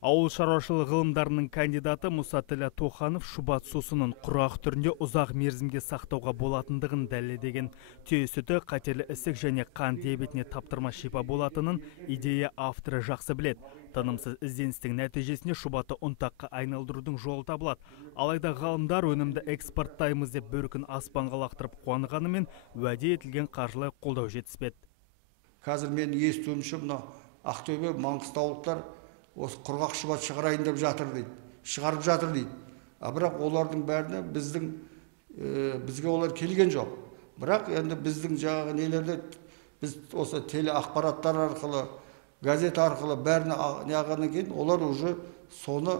Ауыл шаруашылығы ғылымдарының кандидаты Мусатілі Тоханов шубат сусынын құрақ түрінде ұзақ мерзімге сақтауға болатындығын дәлелдеген. Түйе сүті қатерлі ісік және қан диабетіне таптырмас шипа болатынын идея авторы жақсы білет. Тынымсыз ізденістің нәтижесінде шубатты ұнтаққа айналдырудың жолы табылады. Алайда ғалымдар өнімді экспорттаймыз деп бөркін аспанға лақтырып қуанғанымен уәде етілген қаржылай қолдау жетіспеді. Қазір мен естуімше мына Ақтөбе, маңғыстаулықтар осы құрғақ шұбат шығарайын деп жатыр дейді, шығарып жатыр дейді. Бірақ олардың бәріне бізге олар келген жоқ. Бірақ енді біздің жаңағы нелерде біз осы теле ақпараттар арқылы, газет арқылы бәріне неғаннан кейін олар уже соны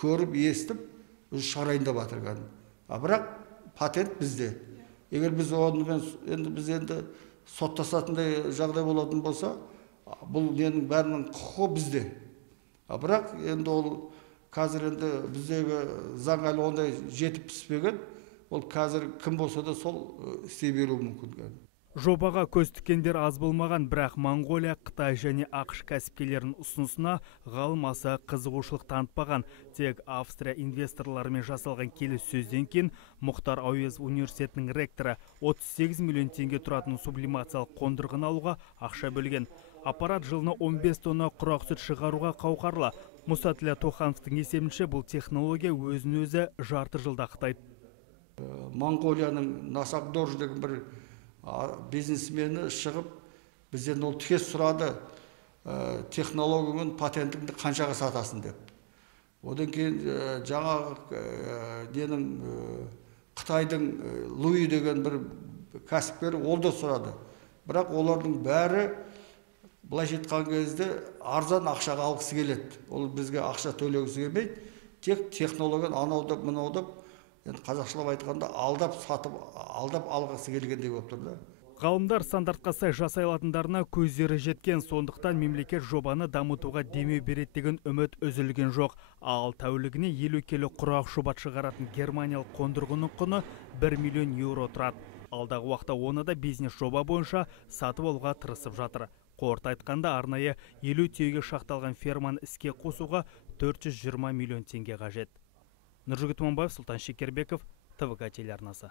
көріп, естіп, шығарайын деп жатыр. Бірақ патент бізде. Егер біз онымен енді соттасатындай жағдай болатын болса, бұл ненің бәрінің құқығы бізде. Бірақ енді ол қазір енді біздегі заң әлі ондай жетіп піспеген, ол қазір кім болса да сол істей беруі мүмкін. Жобаға көз тіккендер аз болмаған, бірақ Моңғолия, Қытай және ақш кәсіпкерлерінің ұсынысына ғалым аса қызығушылық танытпаған. Тек Австрия инвесторларымен жасалған келіссөзден кейін Мұхтар Әуезов университетінің ректоры 38 миллион теңге тұратын сублимациялық қондырғыны алуға ақша бөлген. Аппарат жылына 15 тонна құрақ сүт шығаруға қауқарлы. Мусатілі Тохановтың есебінше бұл технология өзін-өзі жарты жылда ақтайды. Моңғолияның Насакдорж деген бір бизнесмені шығып, бізден ол тез сұрады, технологиямен патентіңді қаншаға сатасың деп. Одан кейін жаңағы Қытайдың Луи деген бір кәсіпкері ол да сұрады. Бірақ олардың бәрі былайша айтқан кезде арзан ақшаға алғысы келеді. Ол бізге ақша төлегісі келмейді, тек технологияны анаудап, мынаудап, енді қазақшылап айтқанда алдап сатып, алдап алғысы келгендей болып тұр. Ғалымдар стандартқа сай жасай алатындарына көздері жеткен, сондықтан мемлекет жобаны дамытуға демеу береді деген үміт үзілген жоқ. Ал тәулігіне 50 келі құрақ шұбат шығаратын германиялық қондырғының құны 1 миллион еуро тұрады. Алдағы уақытта оны да бизнес жоба бойынша сатып алуға тырысып жатыр. Қорыта айтқанда арнайы 50 түйеге шақталған ферманы іске қосуға 420 миллион теңге қажет. Нұржігіт Мамбаев, Сұлтан Шекербеков, ТВК телеарнасы.